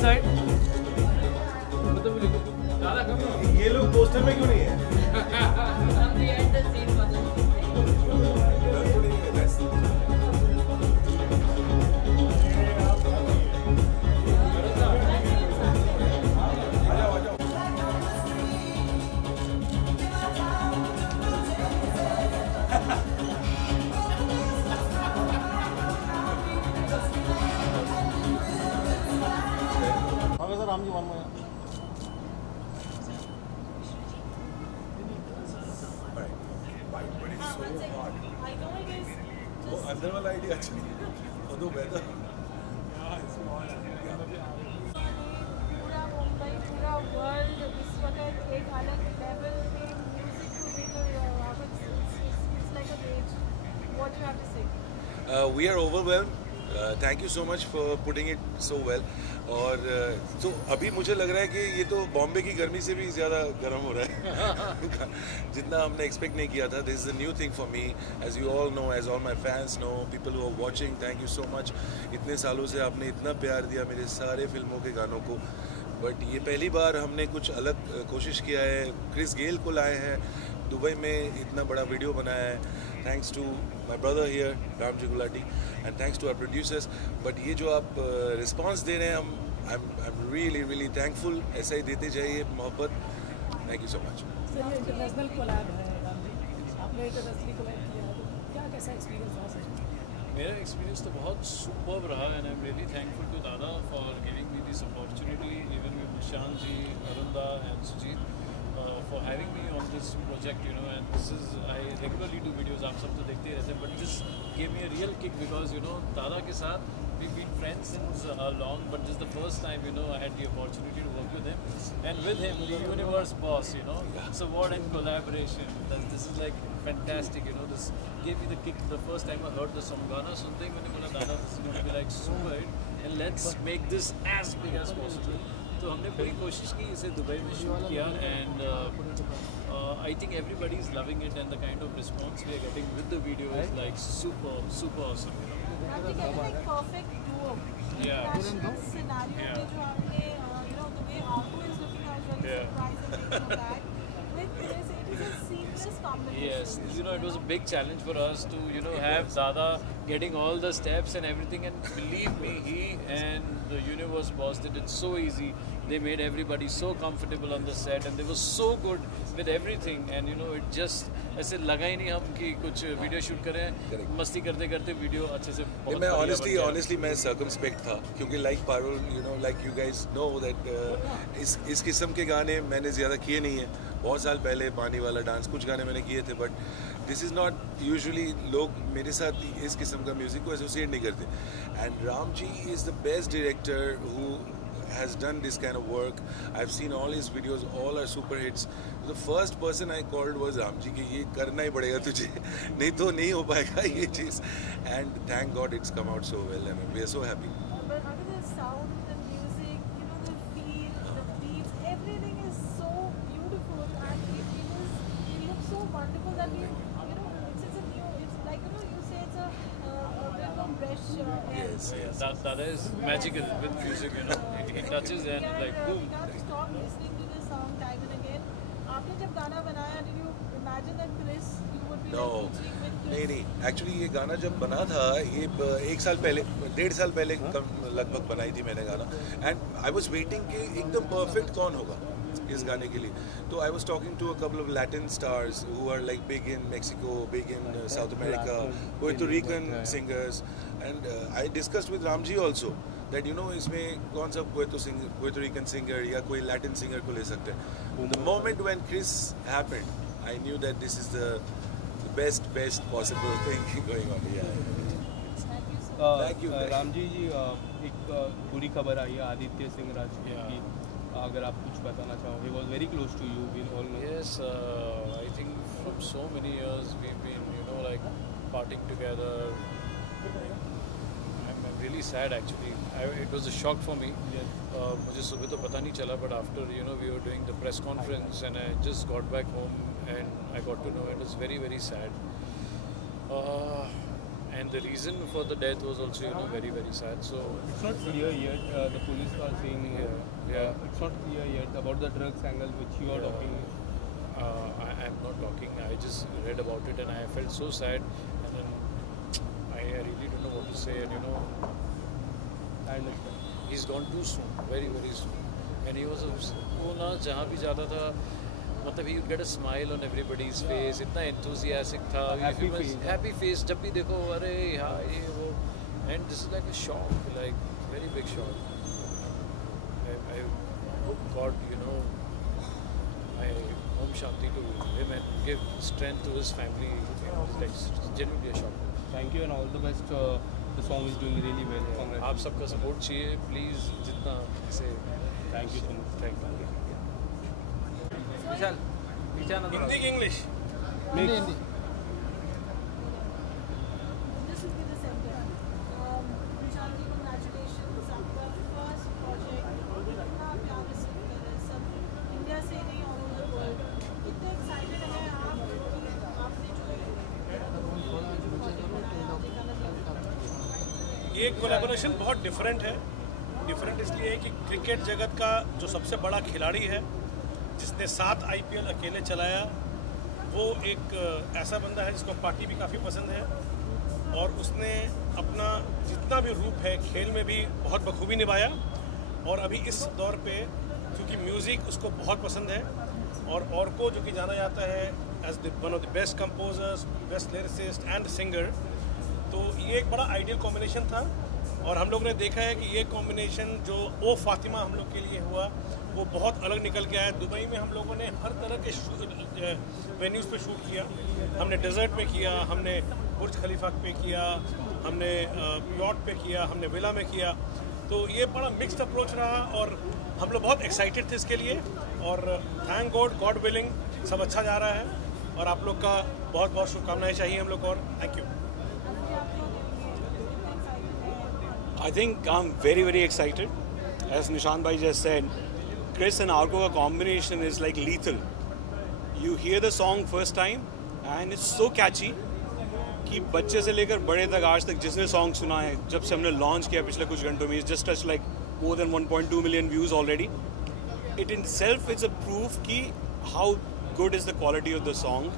This side. ये लोग poster में क्यों नहीं है? राम जी वन वो अंदर वाला आइडिया अच्छा नहीं है, वो तो बेहतर। पूरा मुंबई, पूरा वर्ल्ड इस वक्त एक अलग लेवल पे म्यूजिक को लेकर it's like a rage. What do you have to say? We are overwhelmed. Thank you so much for putting it so well. और तो अभी मुझे लग रहा है कि ये तो बॉम्बे की गर्मी से भी ज़्यादा गर्म हो रहा है जितना हमने एक्सपेक्ट नहीं किया था. This is a new thing for me, as you all know, as all my fans know, people who are watching, thank you so much. इतने सालों से आपने इतना प्यार दिया मेरे सारे फिल्मों के गानों को, बट ये पहली बार हमने कुछ अलग कोशिश किया है. क्रिस गेल को लाए हैं, दुबई में इतना बड़ा वीडियो बनाया है, thanks to my brother here Ramji Gulati, and thanks to our producers. But ये जो आप रिस्पॉन्स दे रहे हैं, हम आई एम रियली थैंकफुल. ऐसा ही देते जाइए मोहब्बत. Thank you so much. Sir, ये इंटरनेशनल कोलैब है राम जी, आपने इंटरनेशनली कोलैब किया है, तो क्या कैसा एक्सपीरियंस रहा सर? मेरा एक्सपीरियंस तो बहुत सुपर्ब रहा, and I am really thankful to Dada for giving me this opportunity, even with Nishant ji, Arunda and Sujeet, for having me on this project, you know. And this is, I regularly do videos, आप सब तो देखते ही रहते हैं, but this gave me a real kick because, you know, दादा के साथ we've been friends since long, but this is the first time, you know, I had the opportunity to work with him, and with him, the universe boss, you know. So what a collaboration! This is like fantastic, you know. This gave me the kick the first time I heard the song. गाना सुनते ही मैंने बोला दादा, this is going to be like super hit, and let's make this as big as possible. तो हमने पूरी कोशिश की इसे दुबई में शूट किया, and I think everybody is loving it, and the kind of response we are getting with the video is like super awesome, you know. I think it's like perfect duo. International scenario में जो आपने, you know, the way Aku is looking, I was very surprised and taken aback. With this, it is a seamless combination. Yes, you know, it was a big challenge for us to, you know, have Dada getting all the steps and everything, and believe me, he and the universe boss did it so easy. They made everybody so comfortable on the set, and they were so good with everything, and you know, it just ऐसे लगा ही नहीं हम कि कुछ video shoot करें, मस्ती करते करते वीडियो अच्छे से. बहुत मैं honestly मैं circumspect था, क्योंकि like Parul, you know, like you guys know that इस किस्म के गाने मैंने ज़्यादा किए नहीं हैं. बहुत साल पहले पानी वाला डांस कुछ गाने मैंने किए थे, but this is not usually, लोग मेरे साथ इस किस्म का म्यूज़िक को एसोसिएट नहीं करते. And Ram ji is the best director who has done this kind of work. I've seen all his videos, all are super hits. The first person I called was Ram ji कि ये करना ही पड़ेगा तुझे, नहीं तो नहीं हो पाएगा ये चीज़. And thank God it's come out so well, and we are so happy. But under the sound, the music, you know, the feel, the beats, everything is so beautiful, and it looks so wonderful that we, you know, it's a new, it's like, you know, you say it's a bit of fresh air. Yes. That is magical with music, you know. It touches and like boom. You can't stop listening to this song time and again. आपने जब गाना बनाया, did you imagine that Chris, you would be No. like featuring with Chris? नहीं actually ये गाना जब बना था, ये 1 साल पहले, 1.5 साल पहले लगभग बनाई थी मैंने गाना. एंड आई वॉज वेटिंग कि एकदम परफेक्ट कौन होगा इस गाने के लिए. तो I was talking to a couple of Latin stars who are like big in Mexico, big in South America, Puerto Rican singers, and I discussed with Ram ji also that you know इसमें कौन सा पुर्तो रिकन सिंगर या कोई Latin singer को ले सकते हैं. The moment when Chris happened, I knew that this is the best possible thing going on. Thank you. Ram ji एक बुरी खबर आई है आदित्य सिंह राजपूत की, अगर आप कुछ बताना चाहो. He was very close to you, we all know. Yes, I think from so many years we've been, you know, like partying together. I'm really sad actually. It was a shock for me. Yes. मुझे सुबह तो पता नहीं चला, but after, you know, we were doing the press conference and I just got back home and I got to know it was very sad. and the reason for the death was also, you know, very, very sad. So It's not clear yet. The police are saying Yeah. it's not clear yet about the drugs angle which you are talking. I am not talking. I just read about it and I felt so sad, and then I really don't know what to say. And you know, I understand. he's gone too soon, very, very soon. And he was वो ना जहाँ भी जाता था, मतलब he would get a smile on everybody's face. इतना enthusiastic था. Happy face. Happy face. जब भी देखो, अरे हाँ ये वो. And this is like a shock, like very big shock. I hope God, you know, I Om Shanti to him and give strength to his family. It's like genuinely a shock. Thank you and all the best. The song is doing really well. Congrats. आप सबका support चाहिए, please जितना इसे. Thank you so much. Thank you. Hindi की English Mix. This will be the center. Shanti, congratulations. आपका first project इतना प्यार receive कर रहे हैं सब इंडिया से नहीं all over the world. कितने excited हैं आप कि आपने जो project बनाया आपने गाना गाया. ये कोलैबोरेशन बहुत डिफरेंट है। डिफरेंट इसलिए है कि क्रिकेट जगत का जो सबसे बड़ा खिलाड़ी है, जिसने 7 IPL अकेले चलाया, वो एक ऐसा बंदा है जिसको पार्टी भी काफ़ी पसंद है और उसने अपना जितना भी रूप है खेल में भी बहुत बखूबी निभाया। और अभी इस दौर पे क्योंकि म्यूज़िक उसको बहुत पसंद है और को जो कि जाना जाता है as one of the best composers, best lyricist and singer, तो ये एक बड़ा आइडियल कॉम्बिनेशन था। और हम लोग ने देखा है कि ये कॉम्बिनेशन जो ओ फातिमा हम लोग के लिए हुआ वो बहुत अलग निकल के आया। दुबई में हम लोगों ने हर तरह के वेन्यूज़ पे शूट किया। हमने डेजर्ट पे किया, हमने बुर्ज खलीफा पे किया, हमने यॉट पे किया, हमने विला में किया। तो ये बड़ा मिक्स्ड अप्रोच रहा और हम लोग बहुत एक्साइटेड थे इसके लिए। और थैंक गॉड विलिंग सब अच्छा जा रहा है और आप लोग का बहुत बहुत शुभकामनाएं चाहिए हम लोग और thank you. I think I'm very, very excited. As Nishant Bhai just said, Chris and Arko का combination is like lethal. You hear the song first time and it's so catchy कि बच्चे से लेकर बड़े तक आज तक जिसने song सुना है, जब से हमने launch किया पिछले कुछ घंटों में, it's just touched like more than 1.2 million views already. It in itself is a proof कि how good is the quality of the song.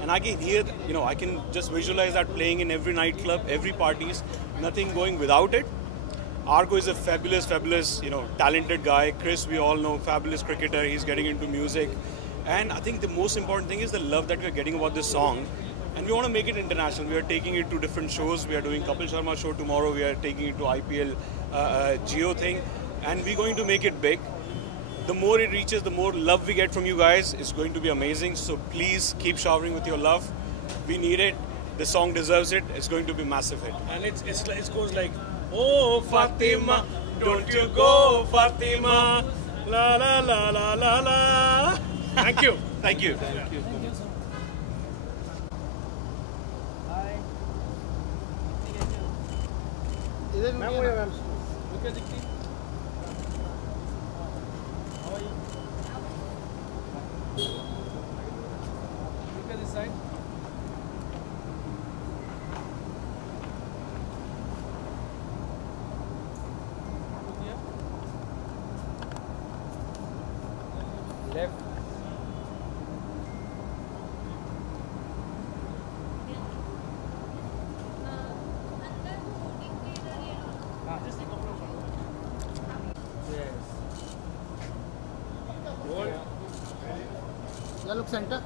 And I can hear, you know, I can just visualize that playing in every nightclub, every parties, nothing going without it. Arko is a fabulous, you know, talented guy. Chris, we all know, fabulous cricketer. He's getting into music. And I think the most important thing is the love that we're getting about this song. And we want to make it international. We are taking it to different shows. We are doing Kapil Sharma show tomorrow. We are taking it to IPL Geo thing. And we're going to make it big. The more it reaches, the more love we get from you guys. It's going to be amazing. So please keep showering with your love. We need it. The song deserves it. It's going to be a massive hit. And it goes like, oh Fatima, don't you go Fatima, la la la la la la. Thank you. Thank you. Thank you so much. look center.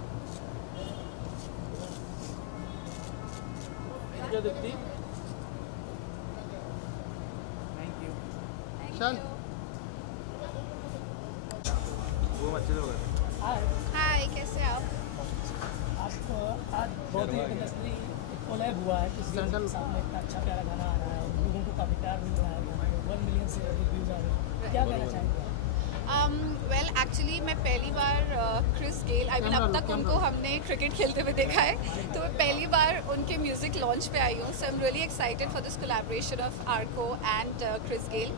चल हाय कैसे हो आप? आप आज बहुत ही industry collab हुआ है इस गाने के साथ में, इतना अच्छा प्यारा गाना आ रहा है और लोगों को काफ़ी प्यार मिल रहा है, 1 मिलियन से अधिक व्यूज आ रहे हैं, क्या कहना चाहेंगे? वेल एक्चुअली मैं पहली बार क्रिस गेल अब तक उनको हमने क्रिकेट खेलते हुए देखा है, तो मैं पहली बार उनके म्यूज़िक लॉन्च पे आई हूँ। So I am really excited for this collaboration of Arko and Chris Gayle.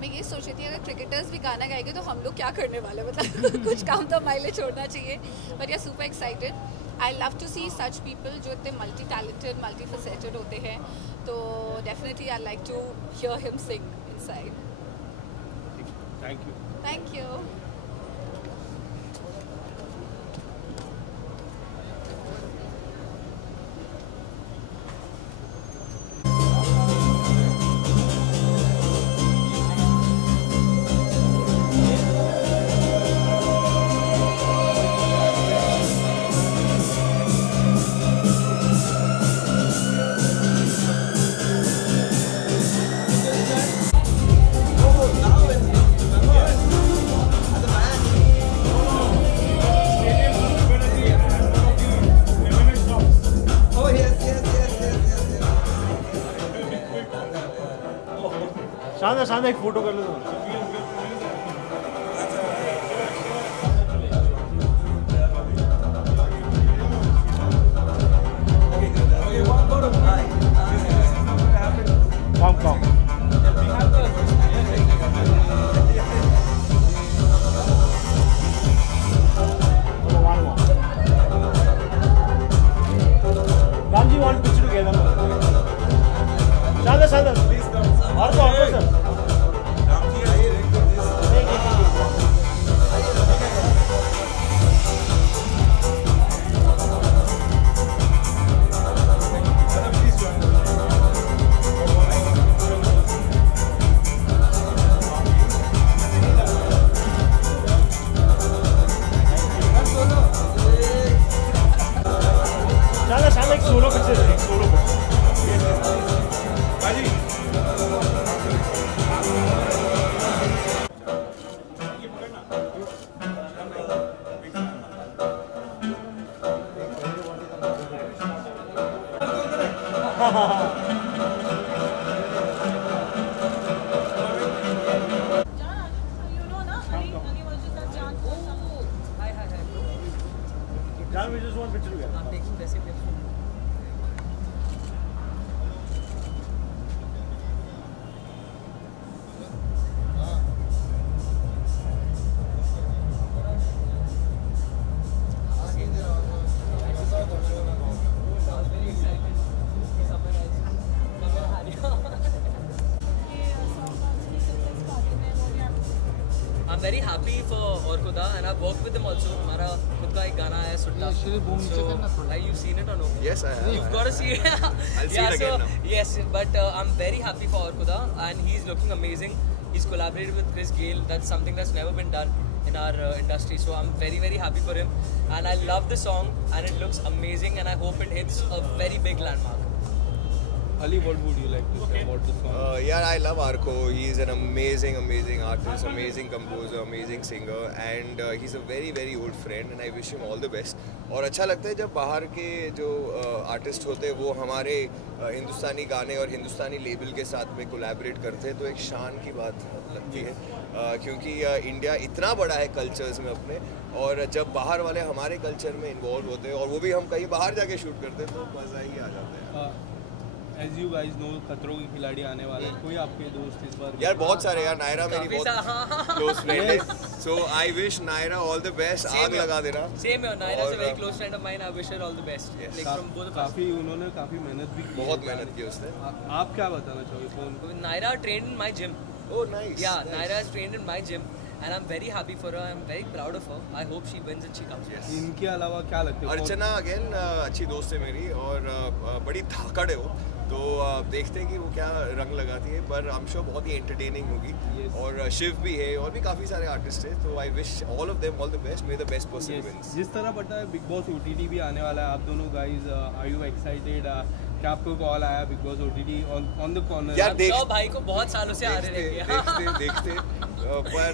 मैं ये सोच रही थी अगर क्रिकेटर्स भी गाना गाएंगे तो हम लोग क्या करने वाले, मतलब कुछ काम तो हमारे लिए छोड़ना चाहिए, बट या super excited. I love to see such people जो इतने मल्टी टैलेंटेड मल्टी फेसेटेड होते हैं. तो definitely I like to hear him sing inside. Thank you. Thank you. शानदार एक फोटो कर लो. Come. Ramji want picture together. Shahdar, please come. और sir. Solo picture. John, we just want picture together. I'm taking basic picture. I'm very happy for Orkoda and I've worked with him also. हमारा खुद का एक गाना है सुट्टा. So, like you've seen it or no? Yes, I have. You've got to see it. I'll see it again now. Yes, but I'm very happy for Orkoda and he's looking amazing. He's collaborated with Chris Gayle. That's something that's never been done in our industry. So I'm very, very happy for him. And I love the song and it looks amazing and I hope it hits a very big landmark. Ali, what would you like to say about the song? Yeah, I love Arko. He's an amazing artist, amazing composer, amazing singer, and he's a very, very old friend. And I wish him all the best. और अच्छा लगता है जब बाहर के जो artist होते हैं वो हमारे हिंदुस्तानी गाने और हिंदुस्तानी लेबल के साथ में कोलैबोरेट करते हैं, तो एक शान की बात लगती है क्योंकि इंडिया इतना बड़ा है कल्चर्स में अपने, और जब बाहर वाले हमारे कल्चर में इन्वॉल्व होते हैं और वो भी हम कहीं बाहर जाके शूट करते हैं तो मज़ा ही आ जाता है. As you guys know, खतरों के खिलाड़ी आने वाले हैं. कोई आपके दोस्त इस बार? यार बहुत सारे यार. नायरा मेरी बहुत क्लोज फ्रेंड है. So I wish Naira all the best. आग लगा देना. Same है. Naira is a very close friend of mine. I wish her all the best. Yes. Like from both of us. काफी उन्होंने काफी मेहनत भी की. बहुत मेहनत की उसने. आप क्या बताना चाहोगे उनको? Naira trained in my gym. Oh nice. Yeah, nice. Naira is trained in my gym. And I'm very happy for her. I'm very proud of her. I hope she wins and she comes. Yes. इनके अलावा क्या लगता है? अर्चना again अच्छी दोस्त है मेरी और बड़ी धाकड़ है वो, तो देखते हैं कि वो क्या रंग लगाती है, पर आई एम श्योर बहुत ही एंटरटेनिंग होगी. और शिव भी है और भी काफ़ी सारे आर्टिस्ट हैं, तो I wish all of them all the best. May the best person wins. जिस तरह पता है बिग बॉस OTT भी आने वाला है, आप दोनों गाइस आर यू एक्साइटेड? क्या आपको कॉल आया big boss OTT on the corner? यार भाई को बहुत सालों से आ रहे हैं. देखते पर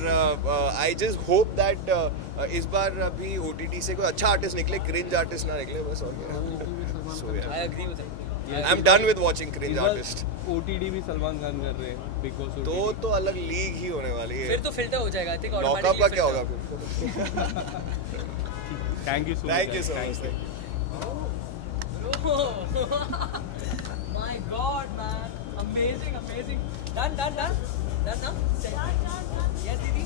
आई जस्ट होप दैट इस बार अभी OTT से कोई अच्छा आर्टिस्ट निकले, क्रिंज आर्टिस्ट ना निकले, बस. और क्या? I agree with I am done with watching cringe artist. OTT भी सलमान खान कर रहे हैं बिग बॉस OTT. तो अलग लीग ही होने वाली है. फिर तो फिल्टर हो जाएगा. आई थिंक लॉकअप का क्या होगा फिर? Thank you so much. My God, man. Amazing. Done now? Yes, Didi.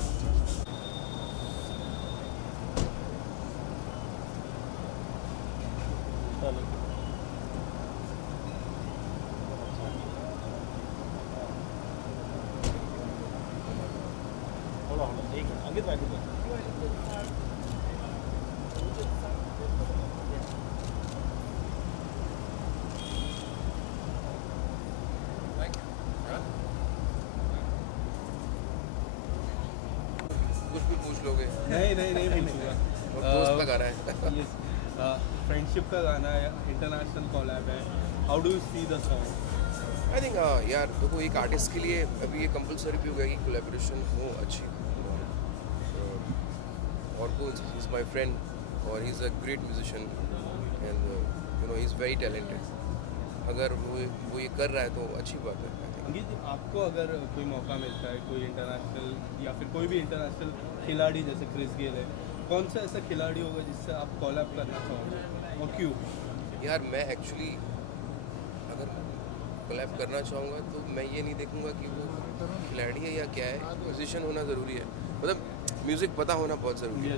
अंकित भाई कुछ भी पूछ लोगे? नहीं पूछूंगा। दोस्त का गाना है। फ्रेंडशिप का गाना है, इंटरनेशनल कॉलैब है। How do you see the song? I think यार देखो एक आर्टिस्ट के लिए अभी ये कंपलसरी भी हो गया कि कोलैबोरेशन हो अच्छी। और को इज़ माय फ्रेंड और he is a great musician and you know he is very talented. अगर वो ये कर रहा है तो अच्छी बात है। अंकित, आपको अगर कोई मौका मिलता है, कोई इंटरनेशनल या फिर कोई भी इंटरनेशनल खिलाड़ी जैसे क्रिस गेल है, कौन सा ऐसा खिलाड़ी होगा जिससे आप कॉलैब करना चाहोगे और क्यों? यार मैं एक्चुअली अगर कोलैब करना चाहूँगा तो मैं ये नहीं देखूँगा कि वो खिलाड़ी है या क्या है। म्यूजिशियन होना ज़रूरी है, मतलब म्यूज़िक पता होना बहुत ज़रूरी है।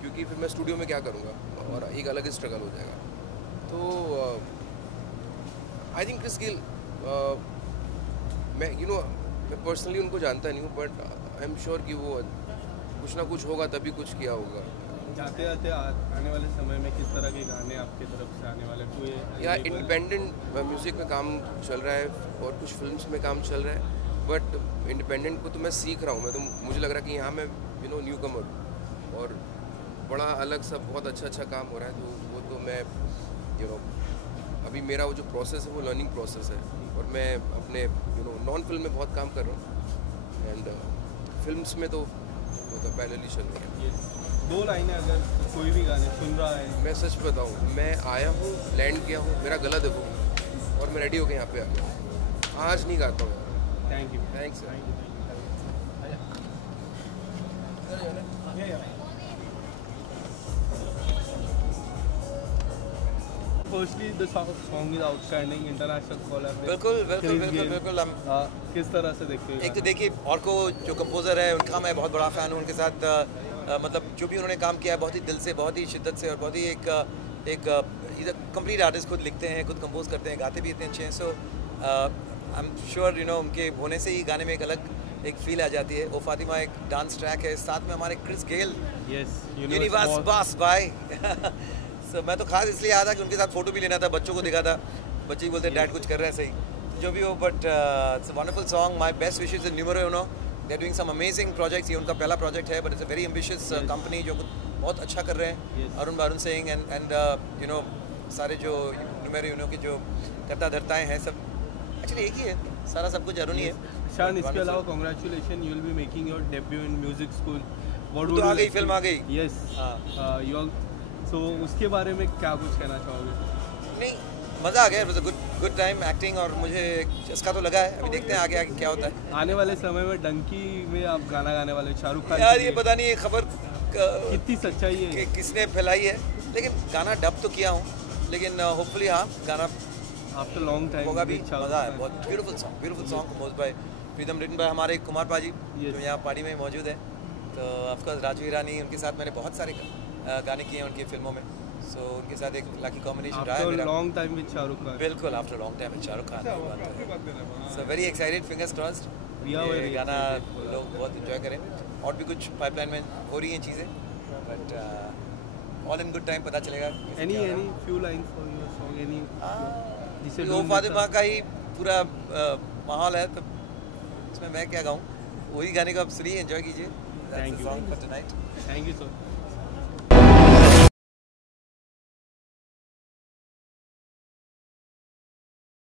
क्योंकि फिर मैं स्टूडियो में क्या करूँगा और एक अलग ही स्ट्रगल हो जाएगा। तो आई थिंक क्रिस गेल, मैं मैं पर्सनली उनको जानता नहीं हूँ, बट आई एम श्योर कि वो कुछ ना कुछ होगा तभी कुछ किया होगा। जाते जाते आने वाले समय में किस तरह के गाने आपकी तरफ से आने वाले कोई? या इंडिपेंडेंट म्यूज़िक में काम चल रहा है और कुछ फिल्म्स में काम चल रहा है, बट इंडिपेंडेंट को तो मैं सीख रहा हूँ। मैं तो मुझे लग रहा है कि यहाँ मैं न्यू कमर और बड़ा अलग सा बहुत अच्छा काम हो रहा है। तो वो तो मैं अभी मेरा वो जो प्रोसेस है वो लर्निंग प्रोसेस है और मैं अपने नॉन फिल्म में बहुत काम कर रहा हूँ एंड फिल्म्स में तो वो तो पैरेलली चल रही है। 2 लाइनें अगर कोई भी गाने सुन रहा है। मैं सच बताऊँ, मैं आया हूँ, लैंड किया हूँ, मेरा गला देखो और मैं रेडी होकर यहाँ पे आ गया। आज नहीं गाता हूँ। Thank you. Thanks sir. Firstly, the song is outstanding, international collab. बिल्कुल हम किस तरह से देखते हैं? एक तो देखिए, ऑर्को जो कंपोज़र है उनका मैं बहुत बड़ा फ़ैन हूँ। उनके साथ मतलब जो भी उन्होंने काम किया है बहुत ही दिल से, बहुत ही शिद्दत से और बहुत ही एक कंप्लीट आर्टिस्ट। खुद लिखते हैं, खुद कंपोज करते हैं, गाते भी इतने अच्छे हैं। सो आई एम श्योर उनके होने से ही गाने में एक अलग एक फील आ जाती है। वो फातिमा एक डांस ट्रैक है, साथ में हमारे क्रिस गेल, यूनिवर्स बॉस भाई। So, मैं तो खास इसलिए आया था कि उनके साथ फोटो भी लेना था, बच्चों को दिखा था। बच्चे बोलते डैड कुछ कर रहे हैं सही, जो भी हो। But it's a wonderful song. My best wishes in Numero they are doing some amazing projects. ये उनका पहला प्रोजेक्ट है, but it's a very ambitious company जो बहुत अच्छा कर रहे हैं। अरुण सिंह एंड सारे जो न्यूमरो के जो करता धरताएँ हैं सब एक्चुअली एक ही है, सारा सब कुछ अरुण ही है। शान, इसके अलावा congratulation, you will be making your debut in music school. तो आ गई, फिल्म आ गई। यस, तो उसके बारे में क्या कुछ कहना चाहोगे? नहीं, मज़ा आ गया। It was a good time acting और मुझे चस्का तो लगा है। अभी देखते हैं आगे क्या होता है। आने वाले समय में डंकी में आप गाना गाने वाले शाहरुख खान। यार ये पता नहीं ये खबर कितनी सच्चाई है कि किसने फैलाई है, लेकिन गाना डब तो किया हूँ, लेकिन होपफुली हाँ गाना आफ्टर लॉन्ग टाइम होगा भी। मज़ा है, बहुत beautiful song compose by Pritam, written by हमारे कुमार पाजी जो यहाँ पार्टी में मौजूद है। तो ऑफकोर्स राजू ईरानी, उनके साथ मैंने बहुत सारे गाने किए हैं उनकी फिल्मों में। सो उनके साथ एक लकी कॉम्बिनेशन रहा है मेरा। Long time with Shahrukh Khan. बिल्कुल, after long time with Shahrukh Khan. So very excited, fingers crossed. ये गाना लोग बहुत एंजॉय करें। और भी कुछ पाइपलाइन में हो रही हैं चीज़ें, but all in good time पता चलेगा। Any few lines for your song, any जिसे वो फातिमा का ही पूरा माहौल है, तो इसमें मैं क्या गाऊँ, वही गाने को आप सुनिए, एंजॉय कीजिए। Thank you for tonight. Thank you sir.